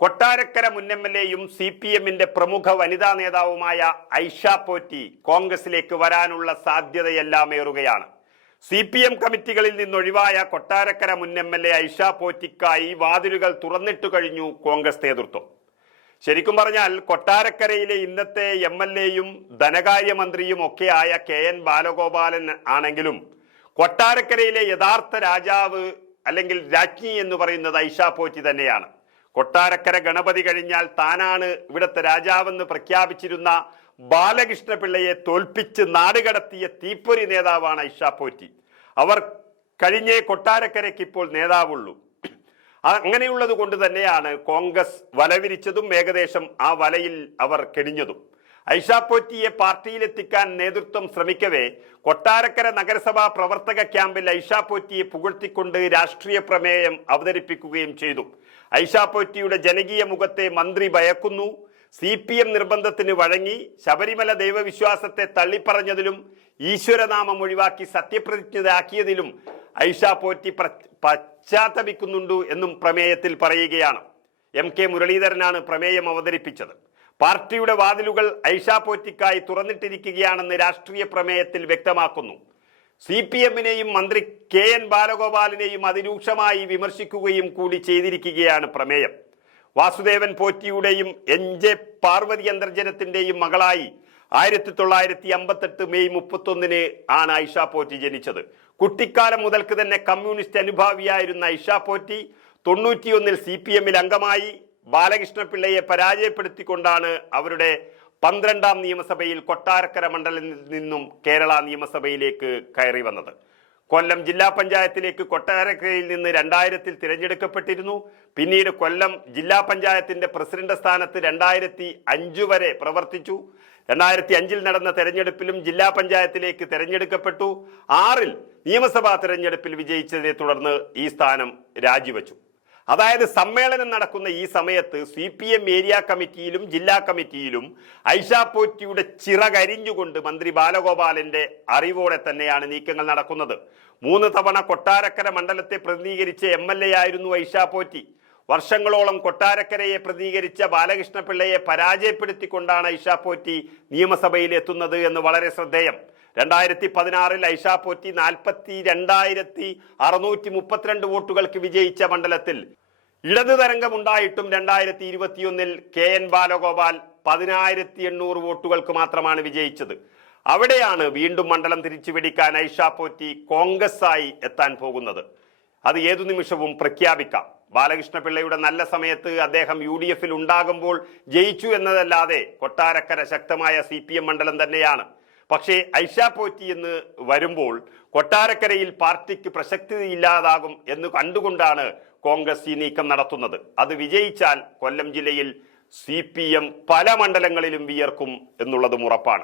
കൊട്ടാരക്കര മുൻ M L എയും C P എമ്മിന്റെ പ്രമുഖ വനിതാ നേതാവുമായ ഐഷ പോറ്റി കോൺഗ്രസിലേക്ക് വരാനുള്ള സാധ്യതയെല്ലാം ഏറുകയാണ്. സി പി എം കമ്മിറ്റികളിൽ നിന്നൊഴിവായ കൊട്ടാരക്കര മുൻ എം എൽ എ ഐഷ പോറ്റിക്കായി വാതിലുകൾ തുറന്നിട്ടു കഴിഞ്ഞു കോൺഗ്രസ് നേതൃത്വം. ശരിക്കും പറഞ്ഞാൽ കൊട്ടാരക്കരയിലെ ഇന്നത്തെ എം എൽ എയും ധനകാര്യമന്ത്രിയും ഒക്കെ ആയ കെ എൻ ബാലഗോപാലൻ ആണെങ്കിലും കൊട്ടാരക്കരയിലെ യഥാർത്ഥ രാജാവ് അല്ലെങ്കിൽ രാജ്ഞി എന്ന് പറയുന്നത് ഐഷ പോറ്റി തന്നെയാണ്. കൊട്ടാരക്കര ഗണപതി കഴിഞ്ഞാൽ താനാണ് ഇവിടുത്തെ രാജാവെന്ന് പ്രഖ്യാപിച്ചിരുന്ന ബാലകൃഷ്ണപിള്ളയെ തോൽപ്പിച്ച് നാടുകടത്തിയ തീപ്പൊരി നേതാവാണ് ഐഷ പോറ്റി. അവർ കഴിഞ്ഞേ കൊട്ടാരക്കരയ്ക്ക് ഇപ്പോൾ നേതാവുള്ളൂ. അങ്ങനെയുള്ളത് കൊണ്ട് തന്നെയാണ് കോൺഗ്രസ് വലവിരിച്ചതും ഏകദേശം ആ വലയിൽ അവർ കെണിഞ്ഞതും. ഐഷാപ്പോറ്റിയെ പാർട്ടിയിലെത്തിക്കാൻ നേതൃത്വം ശ്രമിക്കവേ കൊട്ടാരക്കര നഗരസഭാ പ്രവർത്തക ക്യാമ്പിൽ ഐഷാപ്പോറ്റിയെ പുകഴ്ത്തിക്കൊണ്ട് രാഷ്ട്രീയ പ്രമേയം അവതരിപ്പിക്കുകയും ചെയ്തു. ഐഷാപ്പോറ്റിയുടെ ജനകീയ മുഖത്തെ മന്ത്രി ഭയക്കുന്നു സി പി എം നിർബന്ധത്തിന് വഴങ്ങി ശബരിമല ദൈവവിശ്വാസത്തെ തള്ളിപ്പറഞ്ഞതിലും ഈശ്വരനാമം ഒഴിവാക്കി സത്യപ്രതിജ്ഞതയാക്കിയതിലും ഐഷ പോറ്റി പശ്ചാത്തപിക്കുന്നുണ്ട് എന്നും പ്രമേയത്തിൽ പറയുകയാണ്. എം കെ മുരളീധരനാണ് പ്രമേയം അവതരിപ്പിച്ചത്. പാർട്ടിയുടെ വാതിലുകൾ ഐഷാപോറ്റിക്കായി തുറന്നിട്ടിരിക്കുകയാണെന്ന് രാഷ്ട്രീയ പ്രമേയത്തിൽ വ്യക്തമാക്കുന്നു. സി പി എമ്മിനെയും മന്ത്രി കെ എൻ ബാലഗോപാലിനെയും അതിരൂക്ഷമായി വിമർശിക്കുകയും കൂടി ചെയ്തിരിക്കുകയാണ് പ്രമേയം. വാസുദേവൻ പോറ്റിയുടെയും എൻ ജെ പാർവതി അന്തർജനത്തിന്റെയും മകളായി ആയിരത്തി തൊള്ളായിരത്തി അമ്പത്തെട്ട് മെയ് മുപ്പത്തൊന്നിന് ആണ് ഐഷ പോറ്റി ജനിച്ചത്. കുട്ടിക്കാലം മുതൽക്ക് തന്നെ കമ്മ്യൂണിസ്റ്റ് അനുഭാവിയായിരുന്ന ഐഷ പോറ്റി തൊണ്ണൂറ്റിയൊന്നിൽ സി പി എമ്മിൽ അംഗമായി ബാലകൃഷ്ണ പിള്ളയെ പരാജയപ്പെടുത്തിക്കൊണ്ടാണ് അവരുടെ പന്ത്രണ്ടാം നിയമസഭയിൽ കൊട്ടാരക്കര മണ്ഡലത്തിൽ നിന്നും കേരള നിയമസഭയിലേക്ക് കയറി വന്നത്. കൊല്ലം ജില്ലാ പഞ്ചായത്തിലേക്ക് കൊട്ടാരക്കരയിൽ നിന്ന് രണ്ടായിരത്തിൽ തിരഞ്ഞെടുക്കപ്പെട്ടിരുന്നു. പിന്നീട് കൊല്ലം ജില്ലാ പഞ്ചായത്തിന്റെ പ്രസിഡന്റ് സ്ഥാനത്ത് രണ്ടായിരത്തി അഞ്ചു വരെ പ്രവർത്തിച്ചു. രണ്ടായിരത്തി അഞ്ചിൽ നടന്ന തെരഞ്ഞെടുപ്പിലും ജില്ലാ പഞ്ചായത്തിലേക്ക് തെരഞ്ഞെടുക്കപ്പെട്ടു. ആറിൽ നിയമസഭാ തെരഞ്ഞെടുപ്പിൽ വിജയിച്ചതിനെ തുടർന്ന് ഈ സ്ഥാനം രാജിവെച്ചു. അതായത് സമ്മേളനം നടക്കുന്ന ഈ സമയത്ത് സി പി എം ഏരിയ കമ്മിറ്റിയിലും ജില്ലാ കമ്മിറ്റിയിലും ഐഷാ പോറ്റിയുടെ ചിറകരിഞ്ഞുകൊണ്ട് മന്ത്രി ബാലഗോപാലിന്റെ അറിവോടെ തന്നെയാണ് നീക്കങ്ങൾ നടക്കുന്നത്. മൂന്ന് തവണ കൊട്ടാരക്കര മണ്ഡലത്തെ പ്രതിനിധീകരിച്ച എം എൽ എ ആയിരുന്നു ഐഷാ പോറ്റി. വർഷങ്ങളോളം കൊട്ടാരക്കരയെ പ്രതിനിധീകരിച്ച ബാലകൃഷ്ണപിള്ളയെ പരാജയപ്പെടുത്തിക്കൊണ്ടാണ് ഐഷാ പോറ്റി നിയമസഭയിൽ എത്തുന്നത് എന്ന് വളരെ ശ്രദ്ധേയം. രണ്ടായിരത്തി പതിനാറിൽ ഐഷ പോറ്റി നാൽപ്പത്തി രണ്ടായിരത്തി അറുന്നൂറ്റി മുപ്പത്തിരണ്ട് വോട്ടുകൾക്ക് വിജയിച്ച മണ്ഡലത്തിൽ ഇടതു തരംഗമുണ്ടായിട്ടും രണ്ടായിരത്തി ഇരുപത്തിയൊന്നിൽ കെ എൻ ബാലഗോപാൽ പതിനായിരത്തി എണ്ണൂറ് വോട്ടുകൾക്ക് മാത്രമാണ് വിജയിച്ചത്. അവിടെയാണ് വീണ്ടും മണ്ഡലം തിരിച്ചു പിടിക്കാൻ ഐഷ പോറ്റി കോൺഗ്രസ് ആയി എത്താൻ പോകുന്നത്. അത് ഏതു നിമിഷവും പ്രഖ്യാപിക്കാം. ബാലകൃഷ്ണ പിള്ളയുടെ നല്ല സമയത്ത് അദ്ദേഹം യു ഡി എഫിൽ ഉണ്ടാകുമ്പോൾ ജയിച്ചു എന്നതല്ലാതെ കൊട്ടാരക്കര ശക്തമായ സി പി എം മണ്ഡലം തന്നെയാണ്. പക്ഷേ ഐഷ പോറ്റി എന്ന് വരുമ്പോൾ കൊട്ടാരക്കരയിൽ പാർട്ടിക്ക് പ്രസക്തി ഇല്ലാതാകും എന്ന് കണ്ടുകൊണ്ടാണ് കോൺഗ്രസ് ഈ നീക്കം നടത്തുന്നത്. അത് വിജയിച്ചാൽ കൊല്ലം ജില്ലയിൽ സി പല മണ്ഡലങ്ങളിലും വിയർക്കും എന്നുള്ളതും ഉറപ്പാണ്.